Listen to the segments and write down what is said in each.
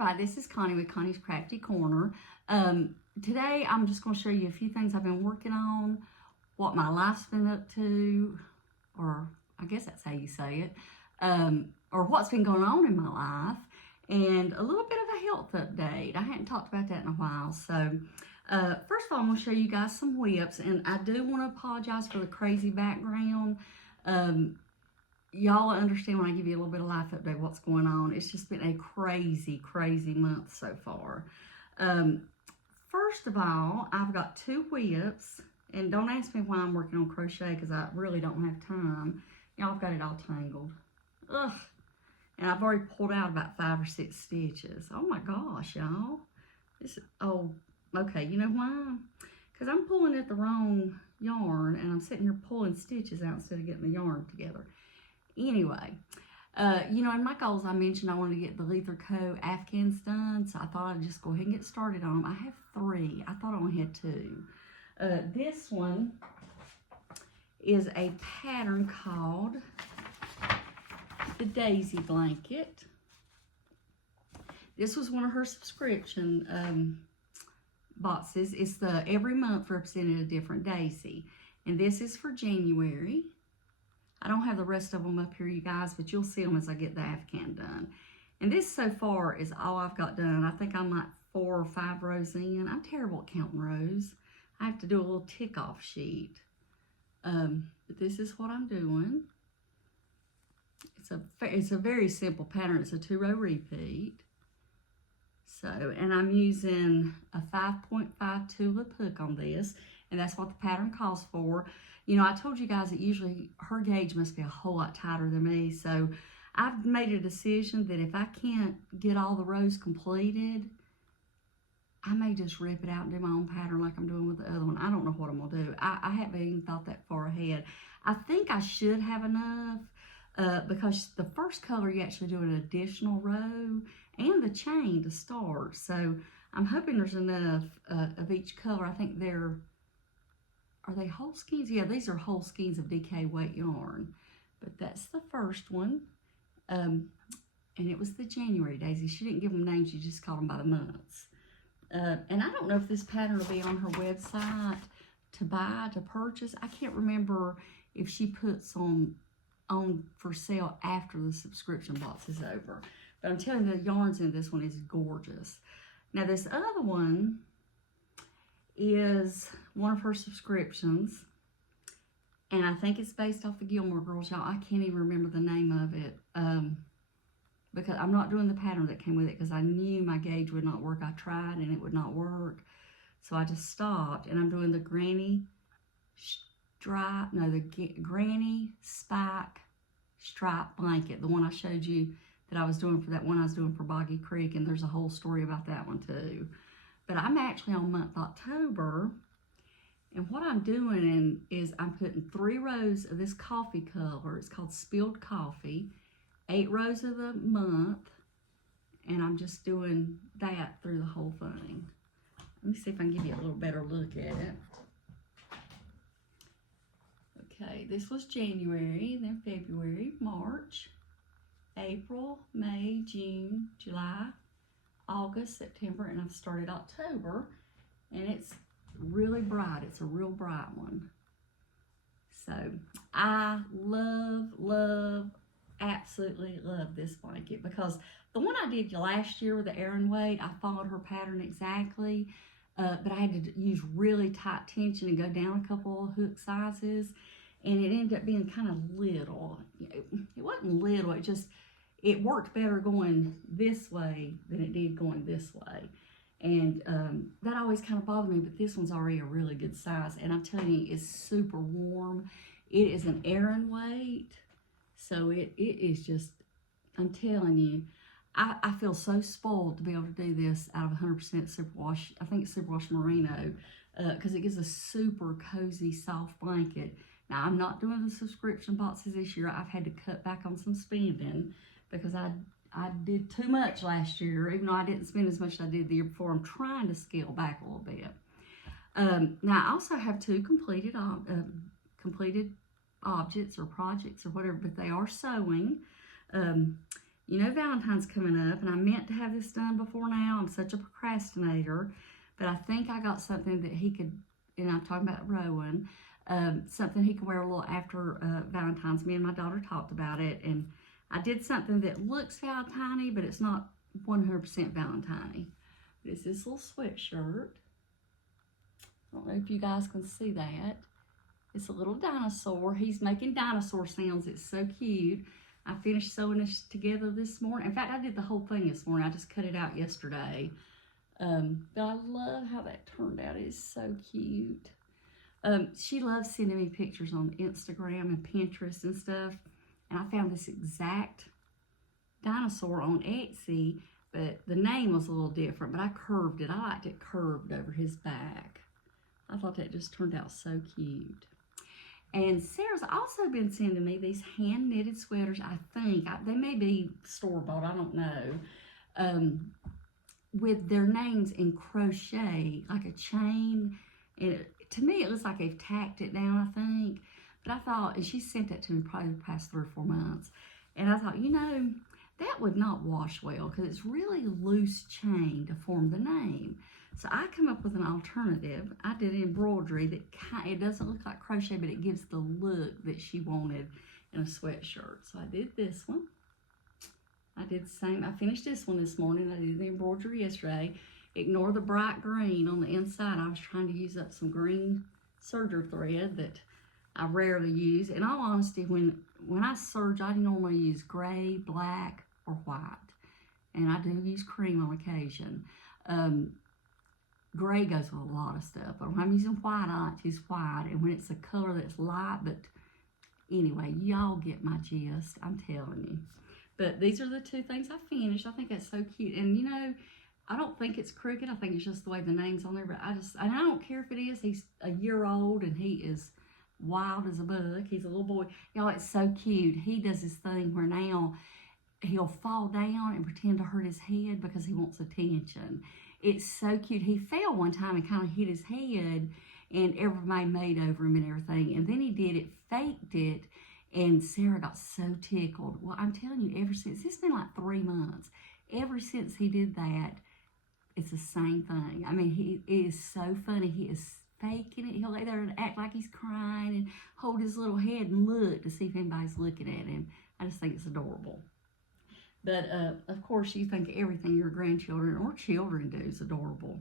everybody, this is Connie with Connie's Crafty Corner. Today I'm just going to show you a few things I've been working on, what my life's been up to, or I guess that's how you say it, or what's been going on in my life, and a little bit of a health update. I hadn't talked about that in a while. So first of all, I'm going to show you guys some WIPs, and I do want to apologize for the crazy background. Y'all understand when I give you a little bit of life update what's going on. It's just been a crazy month so far. First of all, I've got 2 WIPs, and don't ask me why I'm working on crochet because I really don't have time. Y'all, I've got it all tangled. Ugh. And I've already pulled out about 5 or 6 stitches. Oh my gosh, y'all. Oh, okay, you know why? Because I'm pulling at the wrong yarn, and I'm sitting here pulling stitches out instead of getting the yarn together. Anyway, you know, in my goals, I mentioned I wanted to get the Leather Co. Afghans done, so I thought I'd just go ahead and get started on them. I have 3. I thought I only had 2. This one is a pattern called the Daisy Blanket. This was one of her subscription boxes. It's the every month represented a different daisy, and this is for January. I don't have the rest of them up here, you guys, but you'll see them as I get the Afghan done. And this so far is all I've got done. I think I'm like 4 or 5 rows in. I'm terrible at counting rows. I have to do a little tick-off sheet. But this is what I'm doing. It's a very simple pattern. It's a 2-row repeat. So, and I'm using a 5.5 tulip hook on this, and that's what the pattern calls for. You know, I told you guys that usually her gauge must be a whole lot tighter than me, so I've made a decision that if I can't get all the rows completed, I may just rip it out and do my own pattern like I'm doing with the other one. I don't know what I'm going to do. I haven't even thought that far ahead. I think I should have enough because the first color you actually do an additional row and the chain to start. So I'm hoping there's enough of each color. I think are they whole skeins? Yeah, these are whole skeins of DK weight yarn. But that's the first one. And it was the January daisy. She didn't give them names. She just called them by the months. And I don't know if this pattern will be on her website to buy, to purchase. I can't remember if she puts on for sale after the subscription box is over. But I'm telling you, the yarns in this one is gorgeous. Now, this other one is one of her subscriptions, and I think it's based off the Gilmore Girls, y'all. I can't even remember the name of it because I'm not doing the pattern that came with it because I knew my gauge would not work. I tried and it would not work, so I just stopped. And I'm doing the Granny Spike Stripe Blanket, the one I showed you that I was doing for that one I was doing for Boggy Creek, and there's a whole story about that one too. But I'm actually on month October, and what I'm doing is I'm putting 3 rows of this coffee color. It's called Spilled Coffee, 8 rows of the month, and I'm just doing that through the whole thing. Let me see if I can give you a little better look at it. Okay, this was January, then February, March, April, May, June, July, August, September, and I've started October, and it's really bright. It's a real bright one. So I absolutely love this blanket because the one I did last year with the Aran weight, I followed her pattern exactly, but I had to use really tight tension and go down a couple of hook sizes, and it ended up being kind of little. It wasn't little, it worked better going this way than it did going this way. And that always kind of bothered me, but this one's already a really good size. And I'm telling you, it's super warm. It is an Aran weight, so it is just, I'm telling you, I feel so spoiled to be able to do this out of 100% superwash. I think it's superwash merino, because it gives a super cozy, soft blanket. Now, I'm not doing the subscription boxes this year. I've had to cut back on some spending because I did too much last year, even though I didn't spend as much as I did the year before. I'm trying to scale back a little bit. Now, I also have 2 completed objects or projects or whatever, but they are sewing. you know Valentine's coming up, and I meant to have this done before now. I'm such a procrastinator, but I think I got something that he could, and I'm talking about Rowan, something he could wear a little after Valentine's. Me and my daughter talked about it, and I did something that looks Valentine-y, but it's not 100% Valentine-y. It's this little sweatshirt. I don't know if you guys can see that. It's a little dinosaur. He's making dinosaur sounds. It's so cute. I finished sewing this together this morning. In fact, I did the whole thing this morning. I just cut it out yesterday. But I love how that turned out. It's so cute. She loves sending me pictures on Instagram and Pinterest and stuff. And I found this exact dinosaur on Etsy, but the name was a little different, but I curved it. I liked it curved over his back. I thought that just turned out so cute. And Sarah's also been sending me these hand-knitted sweaters, I think. They may be store-bought, I don't know. With their names in crochet, like a chain. And to me, it looks like they've tacked it down, I think. But I thought, and she sent that to me probably the past 3 or 4 months. And I thought, you know, that would not wash well because it's really loose chain to form the name. So I come up with an alternative. I did embroidery that it doesn't look like crochet, but it gives the look that she wanted in a sweatshirt. So I did this one. I did the same. I finished this one this morning. I did the embroidery yesterday. Ignore the bright green on the inside. I was trying to use up some green serger thread that I rarely use. In all honesty, when I serge, I normally use gray, black, or white. And I do use cream on occasion. Gray goes with a lot of stuff, but when I'm using white, I like to use white, and when it's a color that's light, but anyway, y'all get my gist, I'm telling you. But these are the 2 things I finished. I think that's so cute, and you know, I don't think it's crooked. I think it's just the way the name's on there, but and I don't care if it is. He's a year old, and he is wild as a bug. He's a little boy. Y'all, it's so cute. He does this thing where now he'll fall down and pretend to hurt his head because he wants attention. It's so cute. He fell one time and kind of hit his head, and everybody made over him and everything. And then he did it, faked it, and Sarah got so tickled. Well, I'm telling you, ever since, it's been like 3 months, ever since he did that, it's the same thing. I mean, it is so funny. He is faking it. He'll lay there and act like he's crying and hold his little head and look to see if anybody's looking at him. I just think it's adorable. But, of course, you think everything your grandchildren or children do is adorable.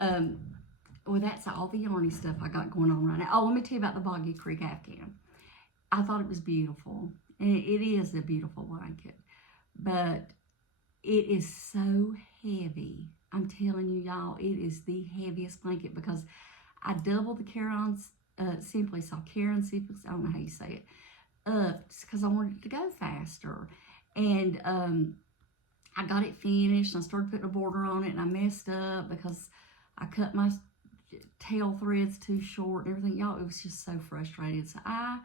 Well, that's all the yarny stuff I got going on right now. Oh, let me tell you about the Boggy Creek Afghan. I thought it was beautiful. And it is a beautiful blanket. But it is so heavy. I'm telling you, y'all, it is the heaviest blanket because I doubled the Caron Simply Soft, Caron Simply, I don't know how you say it, up because I wanted it to go faster. And I got it finished, and I started putting a border on it, and I messed up because I cut my tail threads too short and everything. Y'all, it was just so frustrating. So I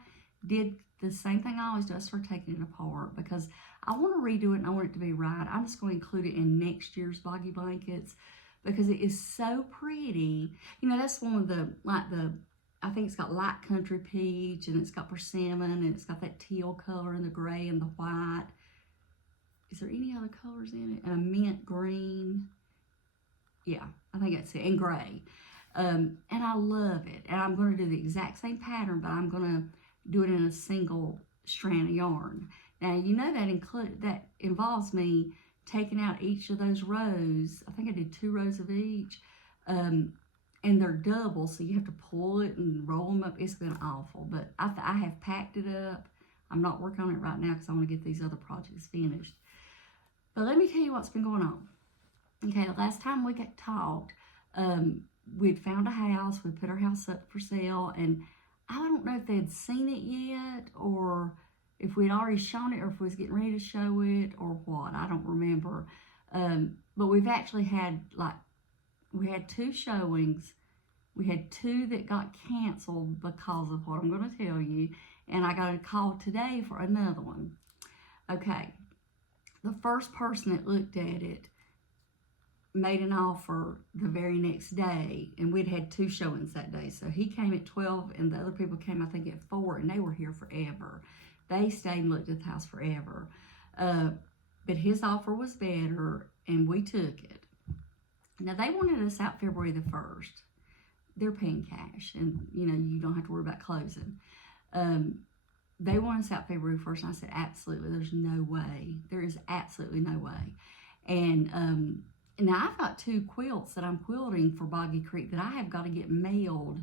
did the same thing I always do. I started taking it apart because I want to redo it, and I want it to be right. I'm just going to include it in next year's Boggy Blankets because it is so pretty. You know, that's one of I think it's got light country peach, and it's got persimmon, and it's got that teal color and the gray and the white. Is there any other colors in it? And a mint green. Yeah, I think that's it. And gray. And I love it. And I'm going to do the exact same pattern, but I'm going to do it in a single strand of yarn. Now, you know that involves me taking out each of those rows. I think I did 2 rows of each. And they're double, so you have to pull it and roll them up. It's been awful, but I have packed it up. I'm not working on it right now because I want to get these other projects finished. But let me tell you what's been going on. Okay, the last time we got talked, we'd found a house. We put our house up for sale, and I don't know if they'd seen it yet, or if we'd already shown it, or if we was getting ready to show it, or what. I don't remember. But we've actually had, we had 2 showings. We had 2 that got canceled because of what I'm going to tell you. And I got a call today for another one. Okay. The first person that looked at it made an offer the very next day. And we'd had 2 showings that day. So he came at 12 and the other people came, I think, at 4. And they were here forever. They stayed and looked at the house forever. but his offer was better, and we took it. Now, they wanted us out February the 1st. They're paying cash, and, you know, you don't have to worry about closing. They want us out February 1st, and I said, absolutely, there's no way. There is absolutely no way. And now I've got 2 quilts that I'm quilting for Boggy Creek that I have got to get mailed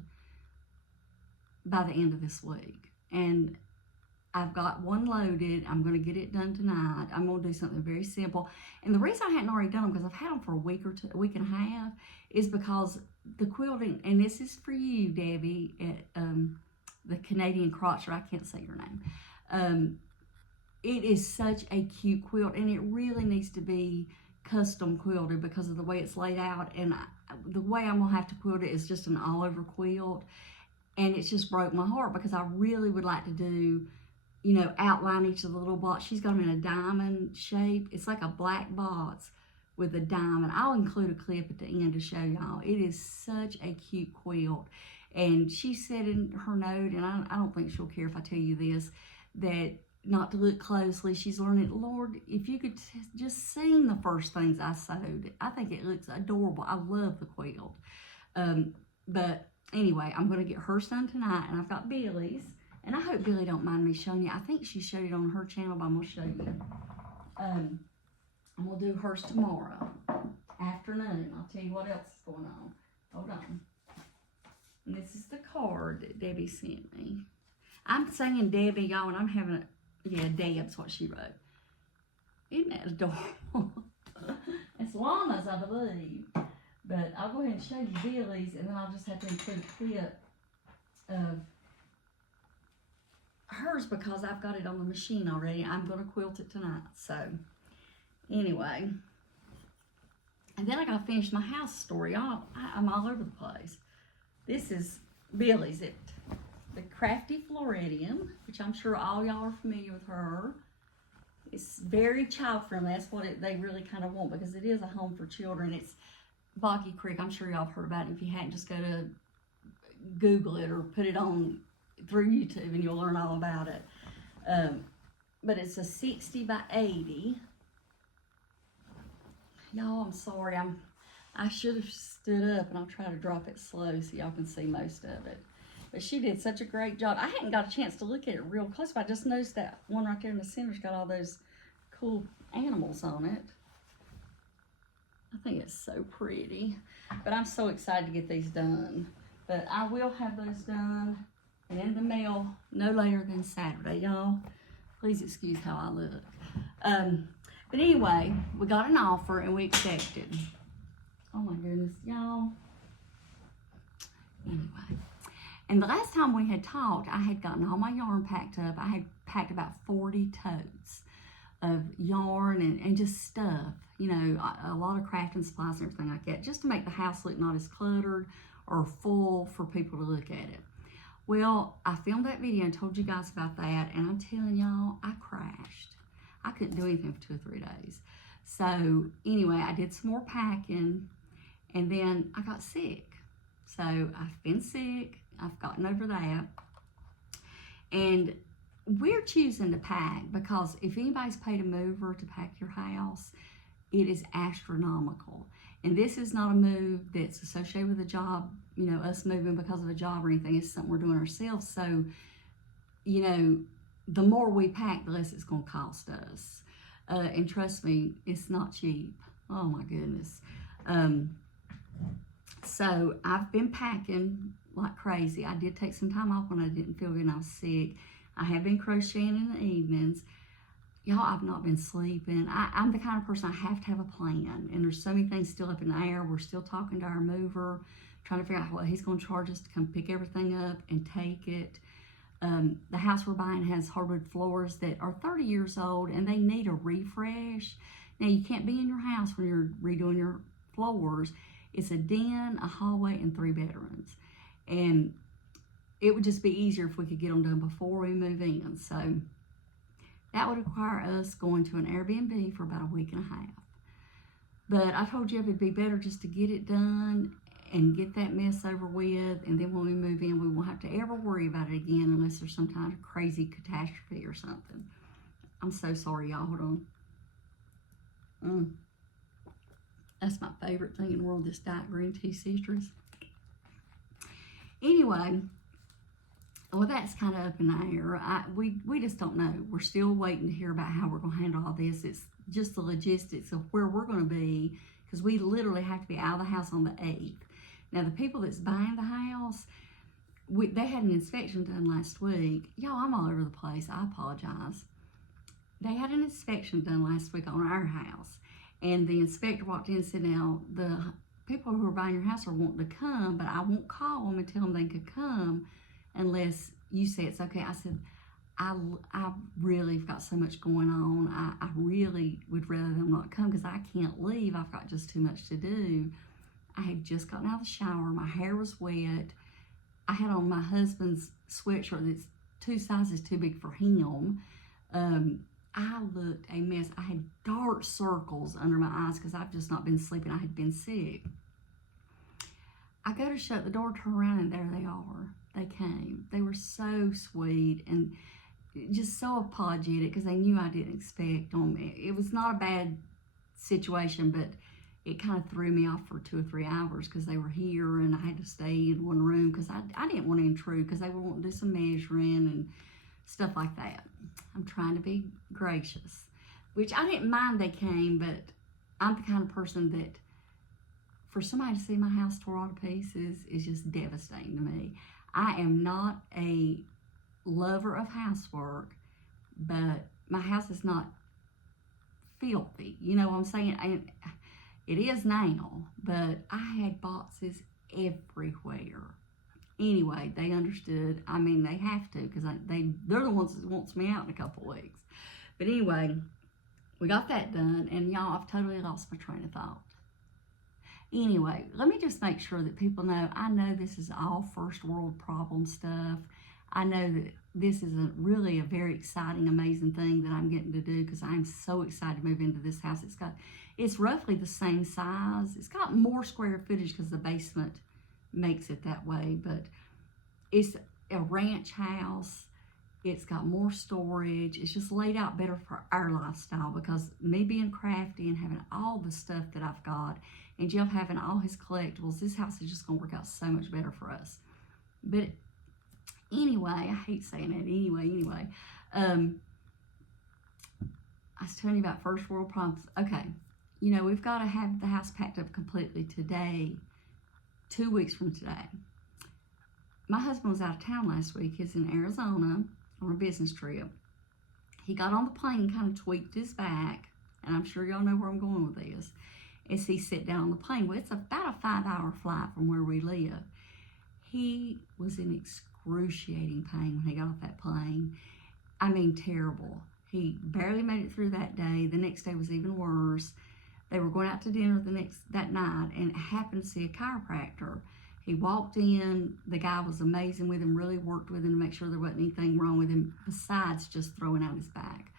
by the end of this week. And I've got one loaded. I'm going to get it done tonight. I'm going to do something very simple. And the reason I hadn't already done them, because I've had them for a week or two, a week and a half, is because the quilting, and this is for you, Debbie, at the Canadian crochet, I can't say your name. It is such a cute quilt, and it really needs to be custom quilted because of the way it's laid out. And the way I'm going to have to quilt it is just an all-over quilt. And it's just broke my heart because I really would like to do, you know, outline each of the little blocks. She's got them in a diamond shape. It's like a black box with a diamond. I'll include a clip at the end to show y'all. It is such a cute quilt. And she said in her note, and I don't think she'll care if I tell you this, that not to look closely. She's learning, Lord, if you could just seen the first things I sewed. I think it looks adorable. I love the quilt. But anyway, I'm going to get hers done tonight, and I've got Billy's. And I hope Billy don't mind me showing you. I think she showed it on her channel, but I'm going to show you. And we'll do hers tomorrow afternoon. I'll tell you what else is going on. Hold on. And this is the card that Debbie sent me. I'm saying Debbie, y'all, and I'm having a, yeah, Deb's what she wrote. Isn't that adorable? It's llamas, I believe. But I'll go ahead and show you Billy's, and then I'll just have to include a clip of hers because I've got it on the machine already. I'm going to quilt it tonight. So, anyway. And then I got to finish my house story. I'm all over the place. This is Billy's, the Crafty Floridian, which I'm sure all y'all are familiar with her. It's very child friendly. That's what they really kind of want, because it is a home for children. It's Boggy Creek. I'm sure y'all have heard about it. If you hadn't, just go to Google it or put it on through YouTube and you'll learn all about it. But it's a 60 by 80. Y'all, I'm sorry. I should have stood up, and I'll try to drop it slow so y'all can see most of it. But she did such a great job. I hadn't got a chance to look at it real close, but I just noticed that one right there in the center's got all those cool animals on it. I think it's so pretty. But I'm so excited to get these done. But I will have those done and in the mail no later than Saturday, y'all. Please excuse how I look. But anyway, we got an offer and we accepted. Oh my goodness, y'all. Anyway. And the last time we had talked, I had gotten all my yarn packed up. I had packed about 40 totes of yarn and just stuff, you know, a lot of crafting supplies and everything like that, just to make the house look not as cluttered or full for people to look at it. Well, I filmed that video and told you guys about that, and I'm telling y'all, I crashed. I couldn't do anything for 2 or 3 days. So anyway, I did some more packing, and then I got sick. So I've been sick. I've gotten over that. And we're choosing to pack because if anybody's paid a mover to pack your house, it is astronomical. And this is not a move that's associated with a job, you know, us moving because of a job or anything. It's something we're doing ourselves. So, you know, the more we pack, the less it's going to cost us. And trust me, it's not cheap. Oh my goodness. So I've been packing like crazy. I did take some time off when I didn't feel good and I was sick. I have been crocheting in the evenings. Y'all, I've not been sleeping. I'm the kind of person, I have to have a plan. And there's so many things still up in the air. We're still talking to our mover, trying to figure out what he's going to charge us to come pick everything up and take it. The house we're buying has hardwood floors that are 30 years old and they need a refresh. Now, you can't be in your house when you're redoing your floors. It's a den, a hallway, and 3 bedrooms. And it would just be easier if we could get them done before we move in. So that would require us going to an Airbnb for about a week and a half. But I told you it'd be better just to get it done and get that mess over with. And then when we move in, we won't have to ever worry about it again unless there's some kind of crazy catastrophe or something. I'm so sorry, y'all. Hold on. That's my favorite thing in the world, this diet green tea citrus. Anyway, well, that's kind of up in the air. We just don't know. We're still waiting to hear about how we're going to handle all this. It's just the logistics of where we're going to be, because we literally have to be out of the house on the 8th. Now, the people that's buying the house, they had an inspection done last week. Y'all, I'm all over the place. I apologize. They had an inspection done last week on our house. And the inspector walked in and said, now, the people who are buying your house are wanting to come, but I won't call them and tell them they could come unless you say it's okay. I said, I really have got so much going on. I really would rather them not come because I can't leave. I've got just too much to do. I had just gotten out of the shower. My hair was wet. I had on my husband's sweatshirt that's 2 sizes too big for him. I looked a mess. I had dark circles under my eyes because I've just not been sleeping. I had been sick. I go to shut the door, turn around, and there they are. They came. They were so sweet and just so apologetic because they knew I didn't expect them. It was not a bad situation, but it kind of threw me off for 2 or 3 hours because they were here and I had to stay in one room because I didn't want to intrude because they were wanting to do some measuring and stuff like that. I'm trying to be gracious, which I didn't mind they came, but I'm the kind of person that for somebody to see my house tore all to pieces is just devastating to me. I am not a lover of housework, but my house is not filthy. You know what I'm saying? It is now, but I had boxes everywhere. Anyway, they understood. I mean, they have to because they're the ones that wants me out in a couple of weeks. But anyway, we got that done, and y'all, I've totally lost my train of thought. Anyway, let me just make sure that people know, I know this is all first world problem stuff. I know that this is really a very exciting, amazing thing that I'm getting to do because I'm so excited to move into this house. It's roughly the same size. It's got more square footage because the basement makes it that way, but it's a ranch house. It's got more storage. It's just laid out better for our lifestyle because me being crafty and having all the stuff that I've got and Jeff having all his collectibles, this house is just going to work out so much better for us. But anyway, I hate saying that. Anyway, I was telling you about first world problems. Okay, you know, we've got to have the house packed up completely today, 2 weeks from today. My husband was out of town last week. He's in Arizona on a business trip. He got on the plane and kind of tweaked his back, and I'm sure y'all know where I'm going with this, as he sat down on the plane. Well, it's about a 5-hour flight from where we live. He was in excruciating pain when he got off that plane. I mean, terrible. He barely made it through that day. The next day was even worse. They were going out to dinner that night and happened to see a chiropractor. He walked in. The guy was amazing with him, really worked with him to make sure there wasn't anything wrong with him besides just throwing out his back.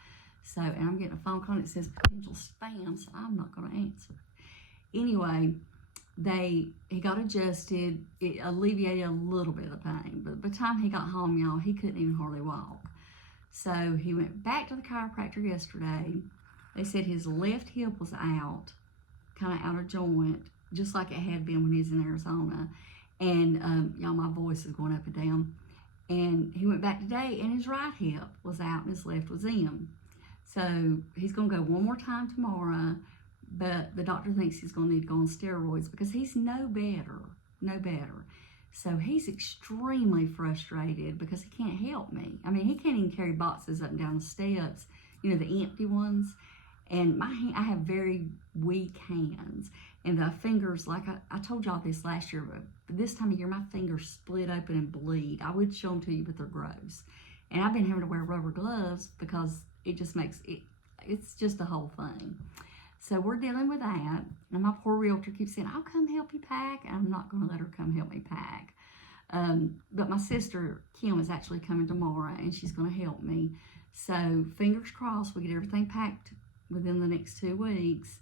So, and I'm getting a phone call and it says potential spam, so I'm not going to answer. Anyway, he got adjusted. It alleviated a little bit of the pain, but by the time he got home, y'all, he couldn't even hardly walk. So he went back to the chiropractor yesterday. They said his left hip was out, kind of out of joint, just like it had been when he was in Arizona. And y'all, my voice is going up and down. And he went back today, and his right hip was out, and his left was in. So he's going to go one more time tomorrow, but the doctor thinks he's going to need to go on steroids because he's no better. So he's extremely frustrated because he can't help me. I mean, he can't even carry boxes up and down the steps, you know, the empty ones. And I have very weak hands. And the fingers, like I told y'all this last year, but this time of year, my fingers split open and bleed. I would show them to you, but they're gross. And I've been having to wear rubber gloves because it just makes it, it's just a whole thing. So we're dealing with that. And my poor realtor keeps saying, I'll come help you pack. And I'm not going to let her come help me pack. But my sister, Kim, is actually coming tomorrow, and she's going to help me. So fingers crossed we get everything packed within the next 2 weeks.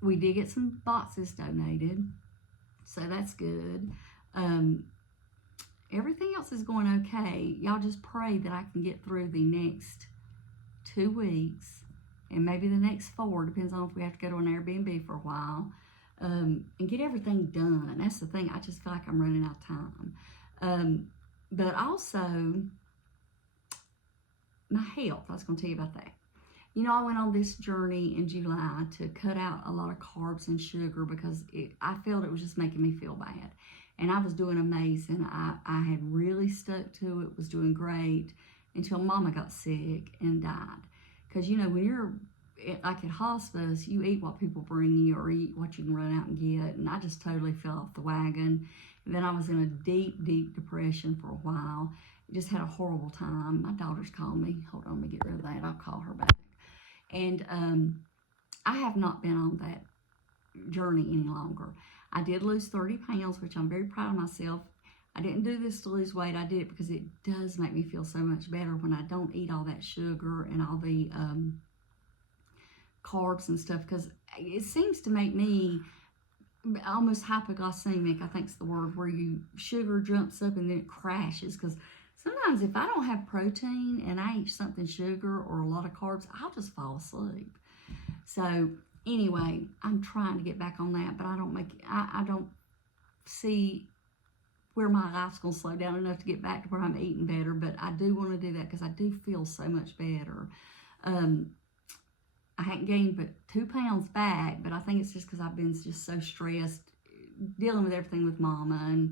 We did get some boxes donated, so that's good. Everything else is going okay. Y'all just pray that I can get through the next 2 weeks and maybe the next 4, depends on if we have to go to an Airbnb for a while, and get everything done. That's the thing. I just feel like I'm running out of time. But also, my health. I was going to tell you about that. You know, I went on this journey in July to cut out a lot of carbs and sugar because I felt it was just making me feel bad. And I was doing amazing. I had really stuck to it, was doing great until Mama got sick and died. Because, you know, when you're like at hospice, you eat what people bring you or eat what you can run out and get. And I just totally fell off the wagon. And then I was in a deep, deep depression for a while. Just had a horrible time. My daughter's called me. Hold on, let me get rid of that. I'll call her back. And I have not been on that journey any longer. I did lose 30 pounds, which I'm very proud of myself. I didn't do this to lose weight. I did it because it does make me feel so much better when I don't eat all that sugar and all the carbs and stuff, because it seems to make me almost hypoglycemic, I think is the word, where sugar jumps up and then it crashes. Because sometimes if I don't have protein and I eat something sugar or a lot of carbs, I'll just fall asleep. So anyway, I'm trying to get back on that, but I don't see where my life's going to slow down enough to get back to where I'm eating better, but I do want to do that because I do feel so much better. I hadn't gained but 2 pounds back, but I think it's just because I've been just so stressed dealing with everything with Mama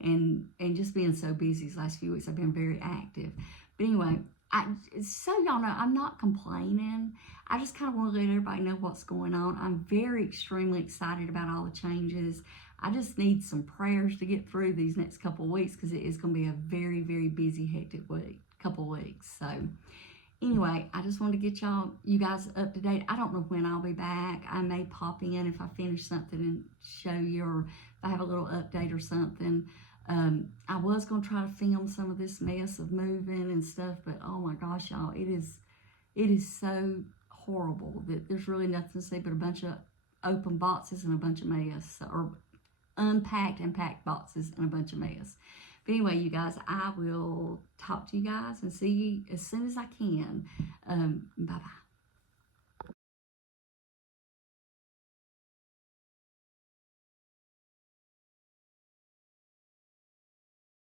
and just being so busy these last few weeks. I've been very active. But anyway, so y'all know, I'm not complaining. I just kind of want to let everybody know what's going on. I'm very extremely excited about all the changes. I just need some prayers to get through these next couple of weeks because it is going to be a very, very busy, hectic couple of weeks. So anyway, I just wanted to get you guys up to date. I don't know when I'll be back. I may pop in if I finish something and show you, or if I have a little update or something. I was going to try to film some of this mess of moving and stuff, but oh my gosh, y'all, it is so horrible that there's really nothing to say but a bunch of open boxes and a bunch of mess, or unpacked and packed boxes and a bunch of mess. But anyway, you guys, I will talk to you guys and see you as soon as I can. Bye-bye.